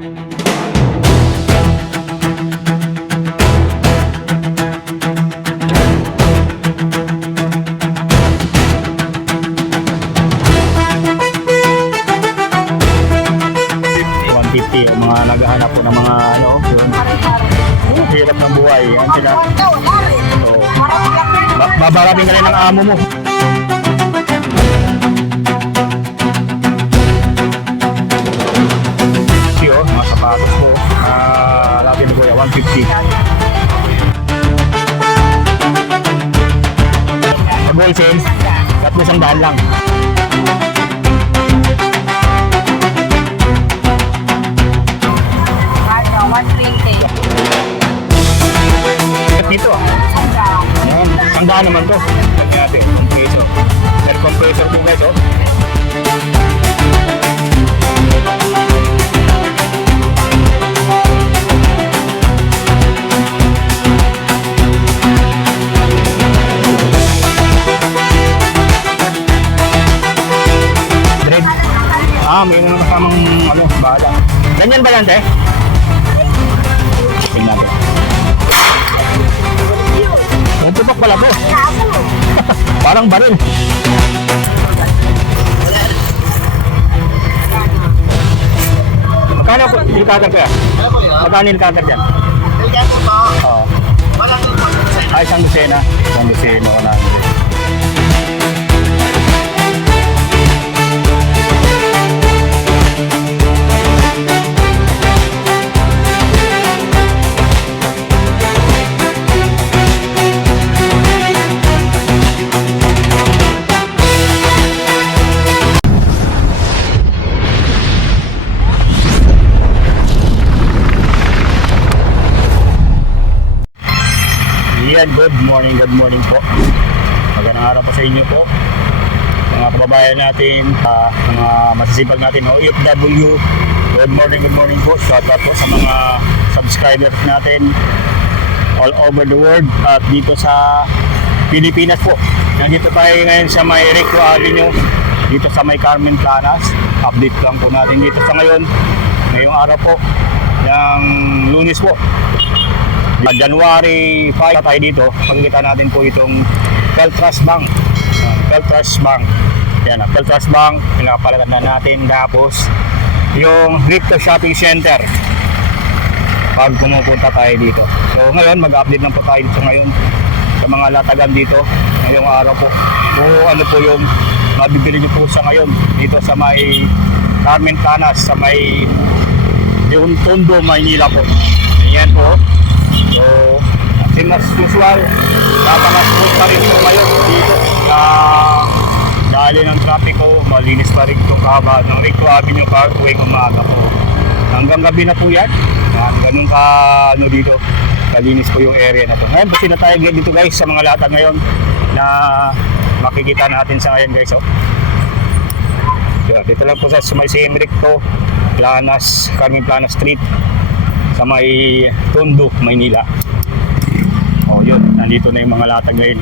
Yung mga naghahanap po ng mga ano, yun, hirap ng buhay. Yan sila. So, babarami ka rin ang amo mo. Yung mga sapatos po, natin ni Kuya, 150. Pag wholesale, 300 lang. Dito ang daan naman to. Tignan natin, compressor. Air compressor po guys, oh. Dread. May mga kasamang ano, bala. Ganyan ba yan, te? Tingnan natin. Ang tutok pala po. Parang baril. Magkano po ilikatag kaya? Magkano ilikatag yan? Oo. Ay, isang dosena. Isang dosena ko na. Good morning po. Magandang araw po sa inyo po. Mga kababayan natin, mga masisipag natin, OFW. Good morning po. Shout out po sa mga subscribers natin all over the world at dito sa Pilipinas po. Nandito tayo ngayon sa may Recto Avenue, dito sa may Carmen Planas. Update lang po natin dito sa ngayong araw po ng Lunes po. January 5 tayo dito. Pagkita natin po itong Peltras Bank. Peltras Bank. Yan, Peltras Bank. Pinapalatan na natin. Tapos yung Recto Shopping Center. Pag pumupunta tayo dito. So ngayon, mag-update lang po tayo dito ngayon sa mga latagan dito. Ngayong araw po. So ano po yung mabibili nyo po sa ngayon dito sa may Carmen Planas, sa may yung Tondo, Maynila po. Yan po. So, as usual, napaka-smooth pa rin po ngayon dito. Dahil ng trapiko, malinis pa rin itong kaba ng Recto Avenue Carway umaga po. Hanggang gabi na po yan. Ganun ka dito, kalinis po yung area na to. Ngayon, basta na tayo dito guys sa mga latag ngayon na makikita natin sa ngayon guys. Oh. Dito lang po sa may Recto Planas, Carmen Planas Street, sa may Tondo, Maynila. O yun, nandito na yung mga latag ngayon.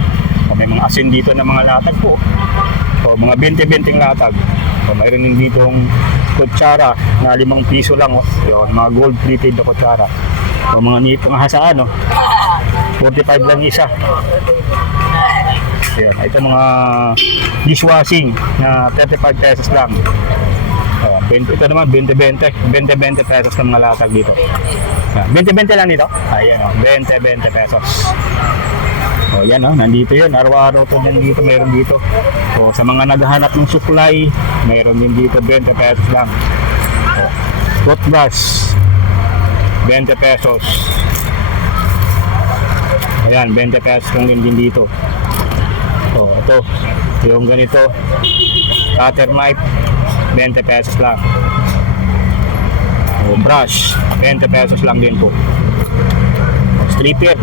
O may mga asin dito na mga latag po. O mga 20-20 latag. O mayroon din ditong kutsara na 5 piso lang. O yun, mga gold plated na kutsara. O mga nitong hasaan, 45 lang isa. Ayun, ito mga dishwashing na 35 pesos lang. Ito naman 20-20 pesos ng mga latag dito. 20-20 lang dito. Ayan 20-20 pesos. O yan nandito yun. Araw-araw to din dito, meron dito. So sa mga naghahanap ng supply, meron din dito 20 pesos lang. Toothbrush 20 pesos. Ayan, 20 pesos lang din dito. So ito, yung ganito, cutter knife 20 pesos lang. O brush 20 pesos lang din po. O stripper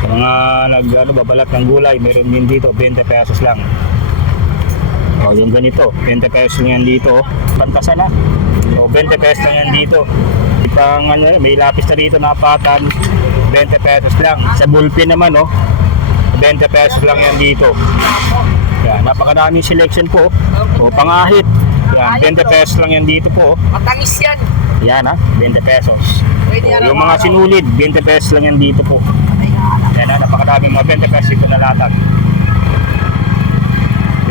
sa mga babalat ng gulay, meron din dito 20 pesos lang. O yung ganito 20 pesos lang yan dito. Pantasan na. So 20 pesos lang yan dito. Pang may lapis na dito na patan, 20 pesos lang. Sa bullpen naman 20 pesos lang yan dito. Yan, napakaraming selection po. O pangahit Yan, 20 pesos lang yan dito po. Matamis yan. Yan ha, 20 pesos. Pwede Yung mga sinulid, 20 pesos lang yan dito po. Yan ha, napakadaming mga 20 pesos dito na latag.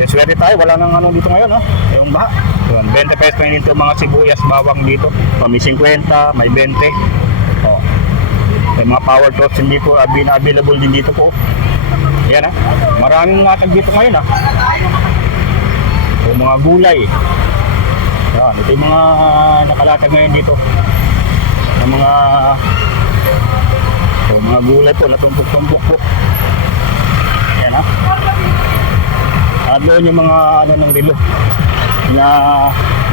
Swerte tayo, wala nang ano dito ngayon ha. Yung baha. Yun, 20 pesos lang dito mga sibuyas, bawang dito. May 50, may 20. Oh. May mga power tools din dito, available din dito po. Yan ha. Maraming latag dito ngayon ha. So, mga gulay. Yan, ito yung mga nakalatag ngayon dito. Yung mga gulay po, natumpok-tumpok po. Yan ha. At doon yung mga ano ng relo na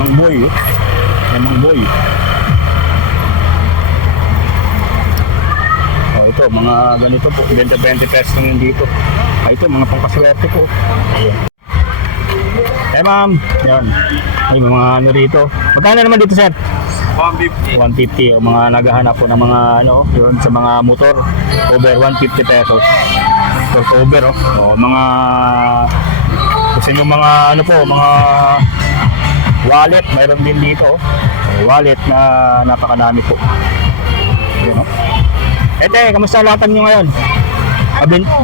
mangboy. Yung mangboy. Ito, mga ganito po, 20 pesos lang yun dito. Ito, mga pangkaswerte po. Ayan. Ma'am. Yan. Ay, mga ano rito. Magkano naman dito, sir? 150. 150. O mga naghahanap po ng mga ano, yun, sa mga motor. Over 150 pesos. For cover, oh. O, mga kasi yung mga ano po, mga wallet, mayroon din dito. Wallet na napakadami po. Yan, oh. Ete, kamusta ang latag nyo ngayon?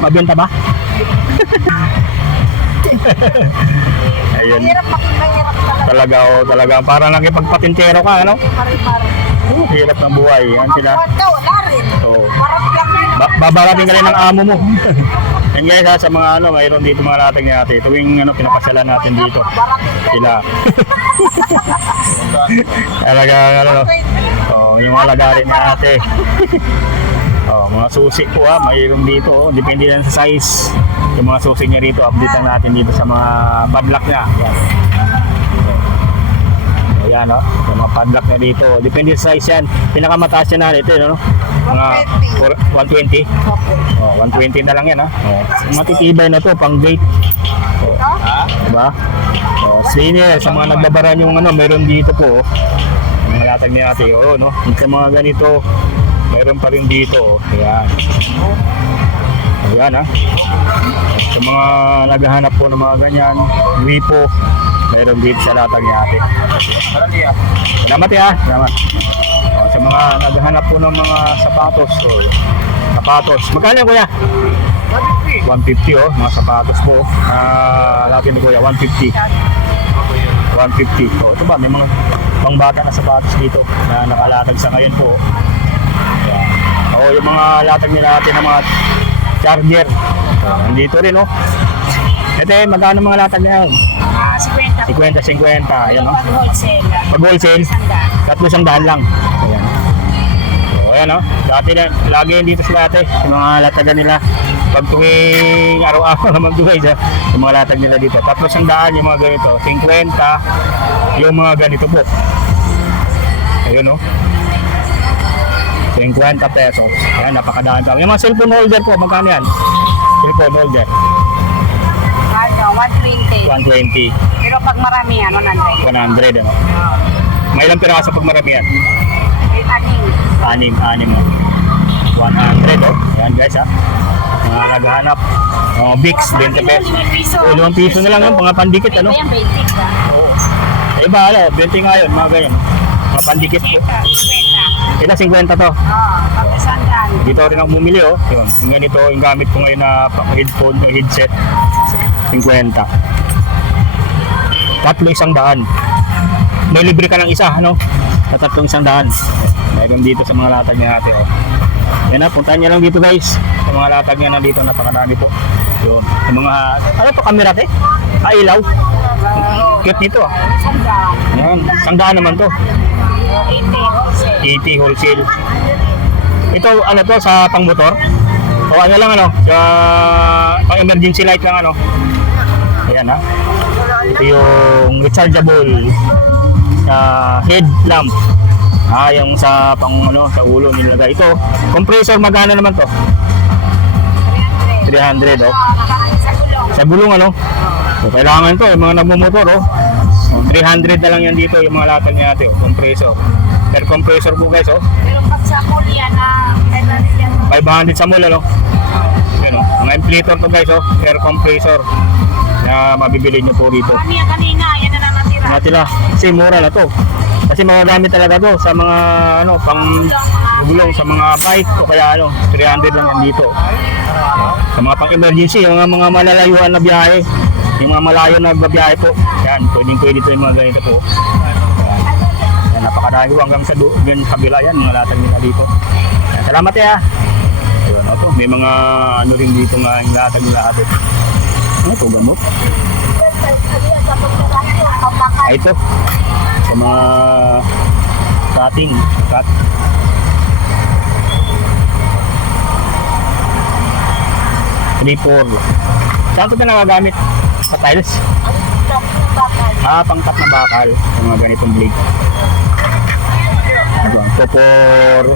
Mabenta ba? Ayun. Mahirap talaga. Talaga, oh, talaga. Parang nakipagpatintero ka, ano? Hirap ng buhay. Yan sila. Wala rin. Oo. Parang lang. Babarating ka rin ng amo mo. Yan guys, ha, sa mga ano, mayroon dito mga latag ni ate. Tuwing ano, pinapasyalan natin dito. Sila. Talaga, ano. Oh, yung mga lagarin ni ate. Oh, mga susi po ha, mayroon dito. Oh. Depende lang sa size. Yung mga susi niya rito, update na natin dito sa mga padlock niya. Yan. Ayan, no? Yung mga padlock na dito. Depende sa size yan. Pinakamataas yan na ito, no? Mga 120. Oh, 120 na lang yan, ha? Oh, matitibay na to, pang gate. Oh, diba? Oh, senior, sa mga nagbabaran yung ano, meron dito po. Oh. Mga latag ni ate, oh, no? Sa mga ganito, meron pa rin dito. Oh. Ayan. Ayan, ha? Sa mga naghahanap po ng mga ganyan, wipo, meron dito sa latag ni ate. Salamat ya. Salamat. Sa mga naghahanap po ng mga sapatos. So, sapatos. Magkano yan, kuya? 150 oh. Mga sapatos po. Natin ni kuya, 150. 150. So, ito ba? May mga pangbata na sapatos dito na nakalatag sa ngayon po. Ayan. O, yung mga latag nila natin ng mga charger. So, nandito rin oh. Ito eh, magkano mga latag niya yun? 50. 50. Ayan oh. Pag wholesale. Pag wholesale, 300 lang. Ayan. So, ayan o. Dati na, lagi yan dito sila ate. Yung mga latagan nila. Pag tuwing araw-araw naman duhay sa yung mga latag nila dito. 300 yung mga ganito. 50 yung mga ganito po. Ayun o. 50 pesos. Ayan, napakadaan pa. Yung mga cellphone holder po, magkano yan? Cellphone holder. Ano, 120. 120. Pero pag marami, 100. 100 ano. May ilang piraso pag marami yan? Aning. 6. 100 oh. Ayan guys ha. Mga naghahanap. Vicks, 20 pesos. 5 piso na lang yun, mga pandikit ano. Ito yung basic ba? Oo. Iba ano, 20 nga yun, mga ganyan. Mga pandikit po. 50. Ito 50 to. Oo, pagkasandan. Dito rin ako bumili oh. Yun. Yung ganito, yung gamit ko ngayon na headphone o headset. 50. Tatlo 100. May libre ka ng isa, ano? Sa tatlong 100. Meron dito sa mga latag niya natin, oh. Yan na, puntahan niya lang dito guys. Sa mga latag niya nandito, napakarami po. Yun. Sa mga, ano to, camera te? Ilaw. Cute nito ah. Yan, 100 naman to. 80 wholesale. Ito, ano to, sa pang motor? O ano lang ano, sa pang emergency light lang ano. Ayan ha. Ito yung rechargeable headlamp. Yung sa pang ano, sa ulo nilagay. Ito, compressor magkano naman to? 300 oh. Sa gulong ano? So, kailangan to, yung mga nagmumotor oh. 300 na lang yan dito, yung mga latag niya natin, oh, compressor. Per compressor po guys oh. Pero pag sa mall yan, 500 sa mall ano. Yan oh. Mga inflator to guys oh, air compressor na mabibili nyo po dito. Kami kanina, yan na lang natira. Natira. Kasi mura na to. Kasi mga gamit talaga to sa mga ano, pang gulong sa mga bike o kaya ano, 300 lang yan dito. Sa mga pang-emergency, yung mga malalayuan na biyahe, yung mga malayo na biyahe po, yan, pwede ito yung mga ganito po. Yan, napakadami po hanggang sa kabila yan, mga latag nila dito. Yan, salamat ya. Ayun, ito, may mga ano rin dito nga yung latag nila ate. Ano ito, gamot? Ay, ito, sa mga cutting, cut. Report. Saan ito na nagagamit? Sa tiles? Pangkat na bakal. Sa mga ganitong blade. So for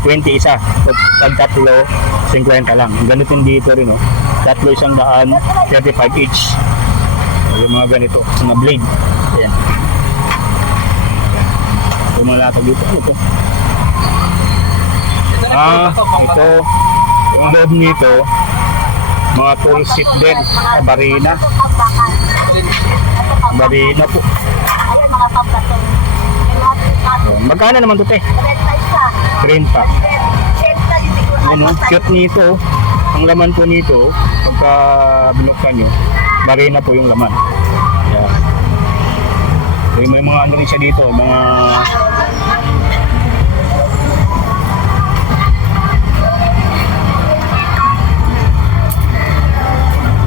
20 isa. So pag tatlo, 50 lang. Ganito dito rin. Oh. Tatlo 100, 35 each. So, yung mga ganito. Mga blade. Ayan. Yung mga latag dito. Ano ito? Ito. Yung loob nito. Mga tool seat din, barina. Barina po. Magkano naman ito, te? 30. Ano, cute nito. Ang laman po nito, pagka binuksan nyo, barina po yung laman. Yan. So, may mga ano rin siya dito, mga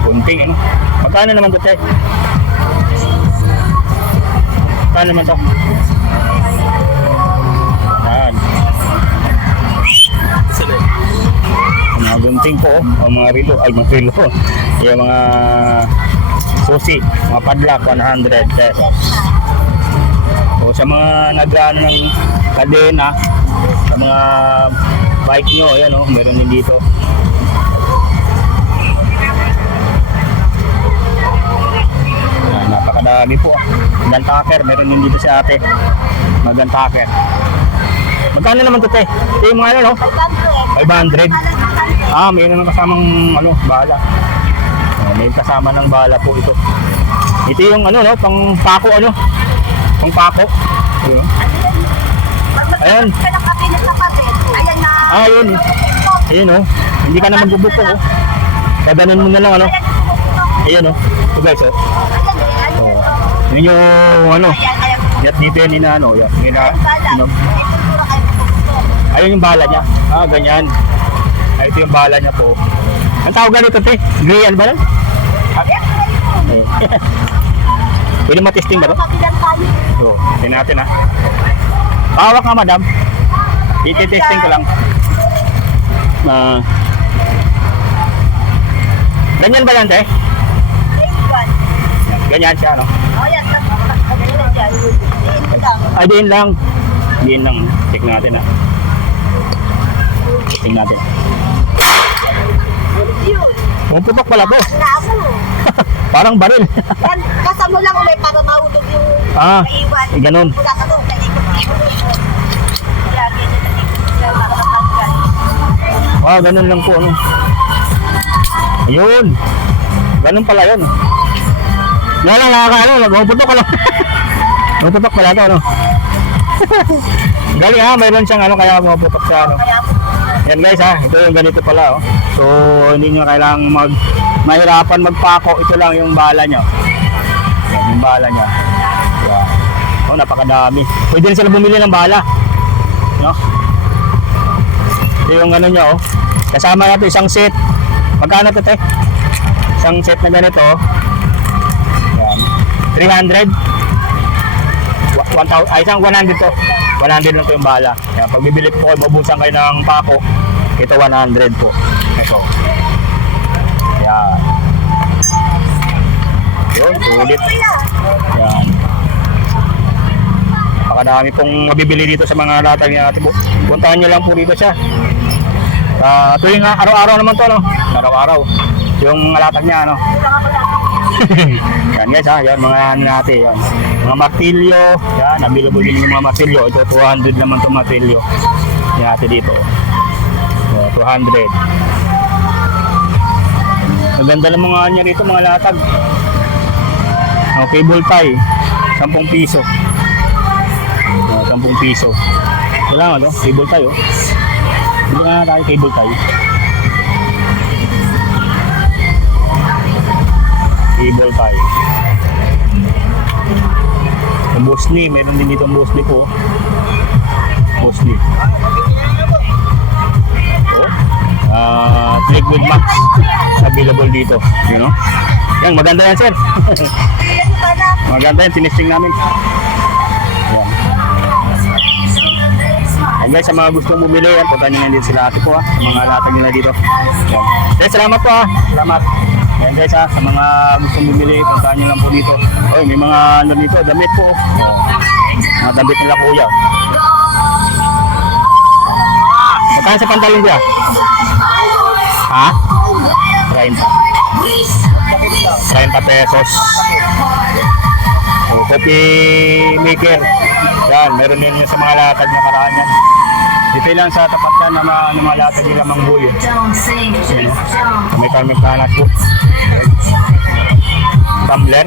kunting ano. Magkano naman ito, te? Magkano naman ito? Yan. Mga gunting po, o mga rilo, ay mga rilo po. Yung mga susi, mga padlock, 100 pesos. So sa mga nag-ano ng kadena, sa mga bike nyo, ayan o, meron din dito. Napakadami po. Gantaker, meron din dito si ate. Magantaker. Magkano naman ito, te? Ito yung mga ano, no? 500. Mayroon ng kasamang ano, bala. May kasama ng bala po ito. Ito yung ano, no? Pang pako, ano? Pang pako. Ayan. Ayun. Ayun, no? Hindi ka na magbubuko, oh. Kadanin mo na lang, ano? Ayan, no? Ito guys, oh. Yun yung ano, yat dito yan inaano, yan, ano. Ayun yung bala niya. Ganyan. Ito yung bala niya po. Ang tawag ganito, te? Grial ba lang? Pwede matesting ba ito? So, tingnan natin ha. Pawak nga, madam. Iti-testing ko lang. Ganyan ba yan, te? Ganyan siya, no? Ay, diin lang. Diin lang. Check natin, ha? Check natin. Pumuputok pala to. Parang baril. Yan, kasama lang ulit para mahulog yung naiwan. Ganun. Wala ka doon, naikot-ikot. Kaya, ganyan naikot siya para makatagay. Ganun lang po, ano? Ayun. Ganun pala yun. Nagpuputok ka lang. Nagpuputok pala ito, ano? Galing ha, mayroon siyang ano, kaya mapuputok siya, ano? Yan guys ha, ito yung ganito pala, oh. So, hindi nyo kailangang mahirapan magpako. Ito lang yung bala nyo. Yan, yung bala nyo. Yan. Napakadami. Pwede rin sila bumili ng bala. No? Ito yung ano nyo, oh. Kasama natin isang set. Magkano ito, te? Isang set na ganito, oh. 300. 1,000, isang 100 to. 100 lang to yung bala. Yan, pag bibili po kayo, mabusan kayo ng pako. Ito 100 po. Ito. Yan. Yun, ulit. Yan. Napakadami pong mabibili dito sa mga latag niya natin po. Puntahan nyo lang po dito siya. Tuwing araw-araw naman to, no? Araw-araw. Yung latag niya, no? Yan guys ha, yan mga natin yan. Mga martilyo, yan, available din yung mga martilyo. Ito 200 naman itong martilyo. Yan natin dito. So, 200. Maganda ng mga niya rito, mga latag. Cable tie. 10 piso. 10 piso. Wala nga, no? Cable tie, oh. Hindi nga tayo cable tie. Cable tie. Yung Bosley, meron din dito ang Bosley po. Bosley. Liquid Max available dito, you know. Yan, maganda yan, sir. Maganda yan, tinisting namin. Yan. And guys, sa mga gustong bumili, yan, punta nyo na dito sila ate po, ha, sa mga latag nila dito. Yan. Guys, salamat po, ha. Salamat. Yan guys, ha, sa mga gustong bumili, punta nyo lang po dito. Oh, may mga ano dito, damit po. Mga damit nila kuya. Magkano sa pantalon kuya? Ha? 30. 30 pesos. So, coffee maker. Yan, meron din yun sa mga latag na karaan yan. Dito lang sa tapat yan na mga latag nila mangbuyo. Ayan, no? May karming kanas po. Tumbler.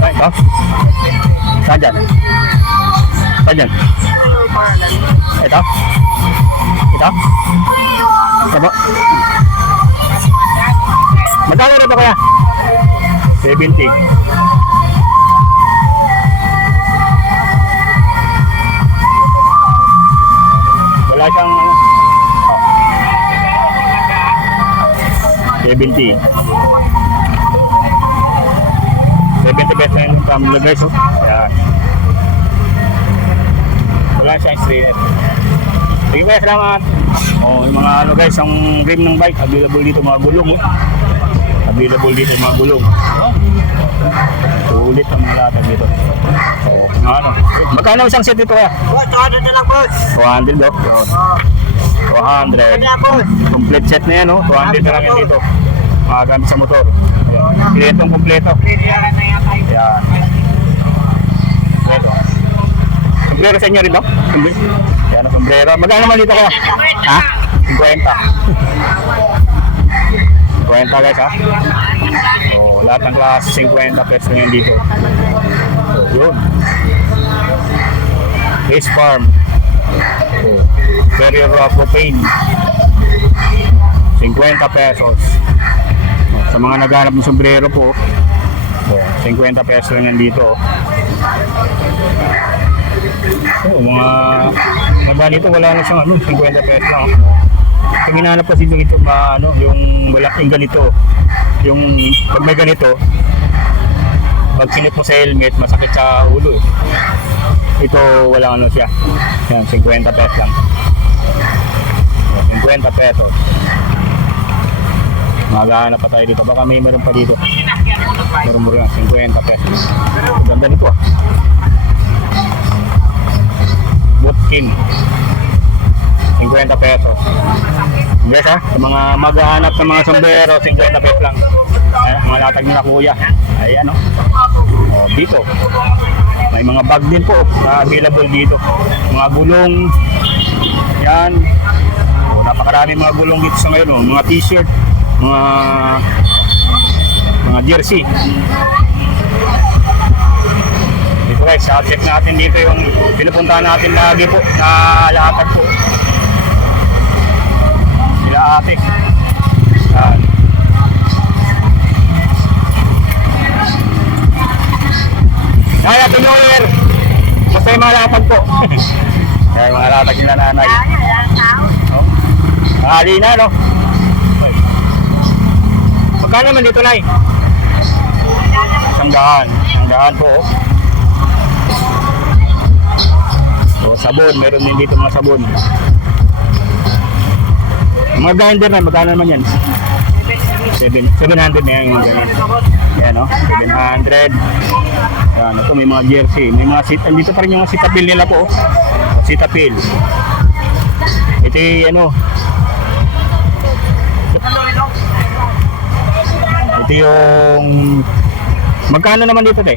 Ito. Saan dyan? Saan dyan? Ito. Ito. Ito po. Magkano na ito kaya? 70. Wala siyang ano. 70. 70 pesos na yung tumbler guys. Oh. Ayan. Wala siyang strainer. Sige guys, salamat. Oh, yung mga ano guys, ang rim ng bike, available dito mga gulong. Oh. Available dito mga gulong. Sulit ang mga latag dito. Oh, ano. Magkano isang set dito kaya? 200 na lang, boss. 200 do. 200. Complete set na yan, oh. 200 na lang yan dito. Mga gamit sa motor. Ayan. Kompleto. Ayan. Kompleto. Sombrero sa inyo rin, no? Yan, sombrero. Magkano naman dito kaya? Ha? 50. 50 guys, ha? So, lahat ng klase 50 pesos na yan dito. So, yun. Base Farm. Ferrier Propane. 50 pesos. Sa mga naghanap ng sombrero po, so, 50 pesos lang yan dito. Oh, mga naba nito wala na siyang ano, 50 pesos lang. Pag hinahanap kasi dito ano, yung malaking ganito, yung pag may ganito, pag sinip mo sa helmet, masakit sa ulo eh. Ito walang ano siya. Yan, 50 pesos lang. 50 pesos. Maghahanap pa tayo dito. Baka may meron pa dito. Meron mo rin 50 pesos. Ganda nito ah. Bootkin 50 pesos. Guys ha, sa mga maghahanap ng mga sombrero 50 pesos lang. Ayan, mga latag nila kuya. Ayan o. Oh, dito may mga bag din po available dito. Mga gulong. Yan. Oh, napakarami mga gulong dito sa ngayon. Oh. Mga t-shirt, mga jersey. Dito guys, check natin dito yung pinupuntahan natin lagi po na latag po. Sila ate. Yan. Hi, Happy New Year! Basta yung mga latag po. Yan, mga latag nila nanay. Oh. Mahali na, no? Okay. Magkano naman dito, Nay? 100. 100 po. So, sabon. Meron din dito mga sabon. Mga grinder na, magkano naman yan? 700 na yan. Yan, no? 700. Yan, ito may mga jersey. May mga seat. Dito pa rin yung sitapil nila po. Sitapil. Ito yung ano. Ito yung magkano naman dito te?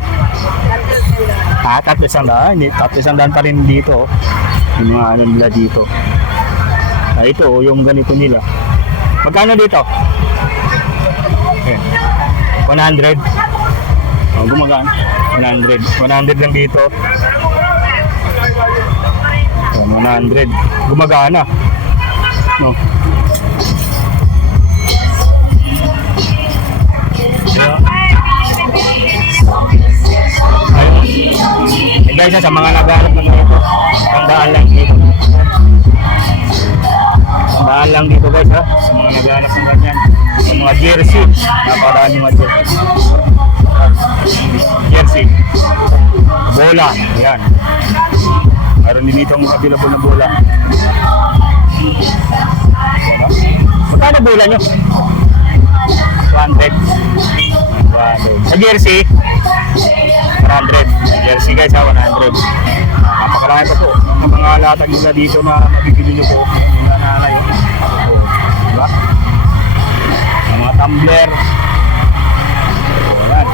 Ah, 300. Hindi, 300 pa rin dito. Yung mga ano nila dito. Ah, ito yung ganito nila. Magkano dito? Okay. 100. Gumagana. 100. 100 lang dito. So, 100. Gumagana. No. Yeah. Eh guys, sa mga naghahanap ng ito, tandaan lang dito. Tandaan lang dito guys ha, sa mga naghahanap ng ganyan. Sa mga jersey, naparaan yung mga jersey. Jersey. Bola, ayan. Meron din dito ang available na bola. Magkano bola nyo? 200. Sa jersey, 100. Jersey guys ha, 100. Napakalaki pa po ng mga latag nila dito na mabibili nyo po. Yung nanay. Diba? Ang mga tumbler. Ayan,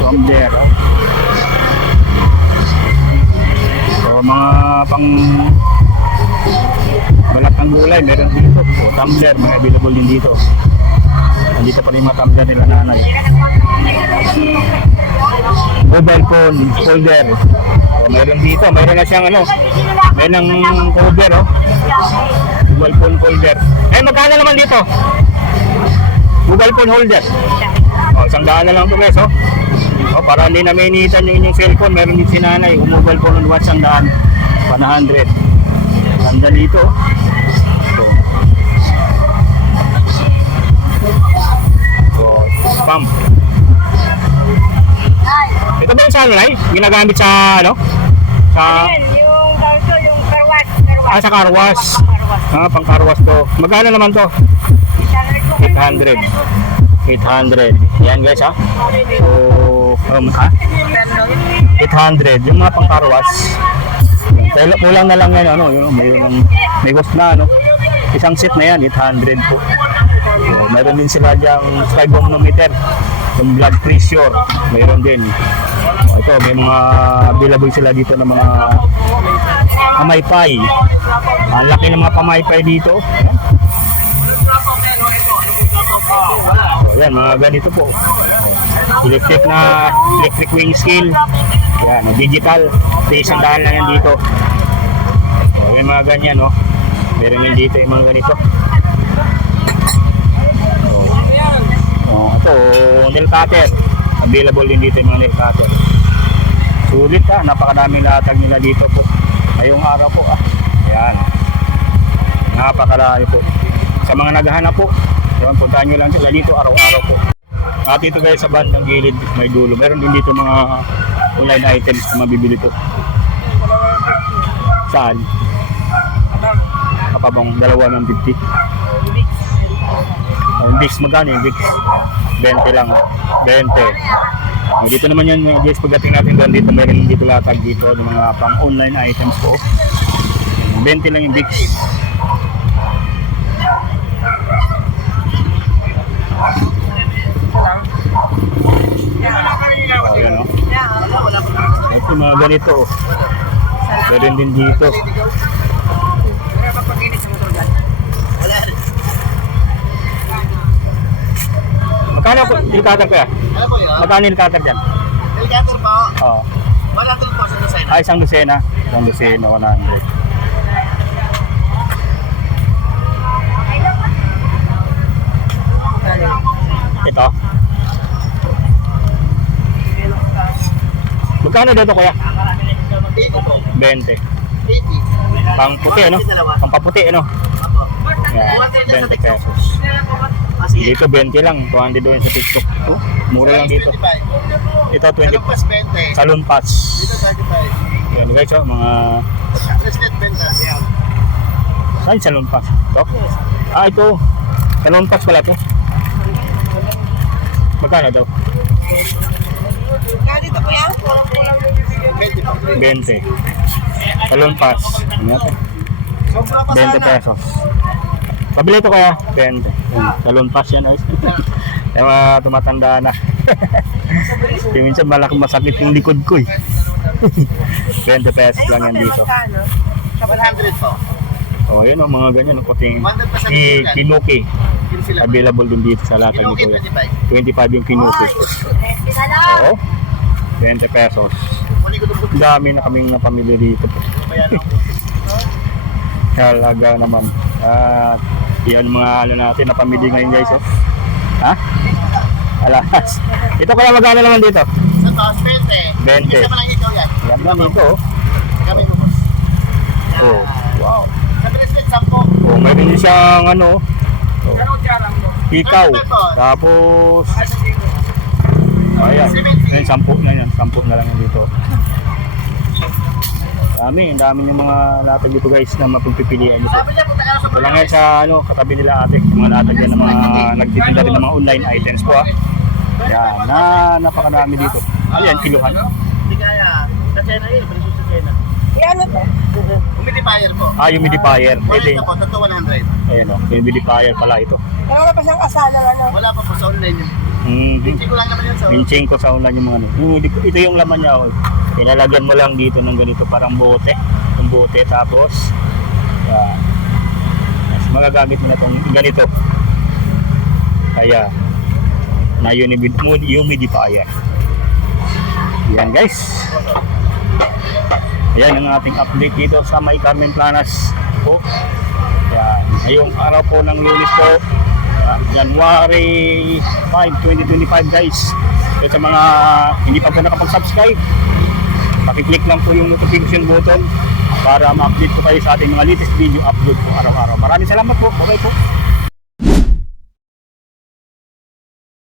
tumbler. So mga pang balat ng gulay, meron dito. So, tumbler, may available din dito. Nandito pa rin mga tumbler nila nanay. Mobile phone, folder. So, meron dito, meron na siyang ano, meron ng cover, oh. Mobile phone folder. Eh, magkano naman dito? Mobile phone holder. O, 100 na lang ito guys, oh. O, para hindi na mainitan yung inyong cellphone, meron din si nanay. Yung mobile phone on 100. 100. Ganda dito, oh. So, pump. Ito ba yung sa ano na ginagamit sa ano? Sa... yung garso, yung karwas. Ah, sa carwash. Ah, pang carwash to. Magkano naman to? 800. 800. Yan guys ha. So, ha? 800. Yung mga pang carwash. Kulang na lang yan, ano, yung may cost na, ano. Isang set na yan, 800 po. So, meron din sila diyang spigometer. Yung blood pressure, mayroon din. Ito, may mga available sila dito ng mga pamaypay. Ang laki ng mga pamaypay dito. So, yan, mga ganito po. Electric wing scale. Yan, digital. Isang daan lang yan dito. So, yung mga ganyan, no? Meron din dito yung mga ganito. Ito, nail cutter. Available din dito yung mga nail cutter. Sulit ha, napakadaming latag nila dito po. Ngayong araw po ayan. Napakalaki po. Sa mga naghahanap po, yan, puntahan nyo lang sila dito araw-araw po. At dito guys sa bandang gilid, may dulo. Meron din dito mga online items na mabibili po. Saan? Kapabang 250. Yung Vicks, magkano yung Vicks? 20 lang. 20. Dito naman yan, guys, pagdating natin doon dito, meron dito latag dito ng mga pang online items po. 20 lang yung Vicks. Ayan o. Ito mga ganito. Meron din dito. Magkano po nilikater ko yan? Ano po yun? Magkano nilikater dyan? Helicopter po. Oo. 100 po sa Lucena. Ay, isang dosena. Isang dosena, 100. Ito. Magkano dito kuya? 80 po. 20. 80. Pang puti ano? Pang paputi ano? Apo. Yan, 20 pesos. Dito 20 lang. 200 doon sa TikTok. Mura lang dito. Ito 20. Salumpas 20. Salon pass. Dito 35. Yan guys, oh, mga... Bracelet Ventas. Ay, salon pass. Ito? Ah, ito. Salon pass pala ito. Magkano daw? Dito po yan? 20 po. 20. Salon pass. Ano ito? 20 pesos. Pabili ito kaya? 20. Salon pass yan. Kaya mga tumatanda na. Kaya minsan malaking masakit yung likod ko eh. 20 pesos lang yan dito. 100 po. O yun o, mga ganyan. Puting 100 pa sa likod yan. kinuki. Yun sila. Available din dito sa latag Kinuki nito. 25. 25 yung kinuki. Oo. 20 pesos. Kunin ko itong Ang dami na kaming napamili dito po. Kaya no? Talaga naman. At yan mga ano natin napamili ngayon guys. Oh. Ha? Alas. Ito kaya magkano naman dito? Sa taas, 20. 20. Isa pa lang ikaw yan. Yan lang dito. Oh. Kami mo, boss. Oh. Wow. Sa bracelet, 10. Oh, mayroon din siyang ano. Oh. Ikaw. Tapos ayan. Ayan, 10 na yan. 10 na lang yan dito. Dami, ang dami yung mga latag dito guys na mapagpipilian dito. Sabi niya, punta ka sa Ito lang yan sa ano, katabi nila ate. Mga latag yan ng mga nagtitinda rin ng mga online items po. Yan, napakarami dito. Ayan, kiluhan. Hindi kaya. Sa China yun, presyo sa China. Yan ano to? Humidifier po. Ah, humidifier. Ito Wala po, totoo 100. ayan o, humidifier pala ito. Pero wala pa siyang kasalang ano. Wala pa po sa online yun. Hindi ko lang naman yun sa Minching ko sa ulan yung mga ano. Ito yung laman niya. Oh. Inalagyan mo lang dito ng ganito parang bote. Yung bote tapos yan. Yes, magagamit mo na itong ganito. Kaya na humidifier. Yan guys. Yan ang ating update dito sa May Carmen Planas po. Yan. Ngayong araw po ng Lunes po. January 5, 2025 guys. So, sa mga hindi pa po nakapag-subscribe, pakiclick lang po yung notification button para ma-update po kayo sa ating mga latest video upload po araw-araw. Maraming salamat po. Bye-bye po.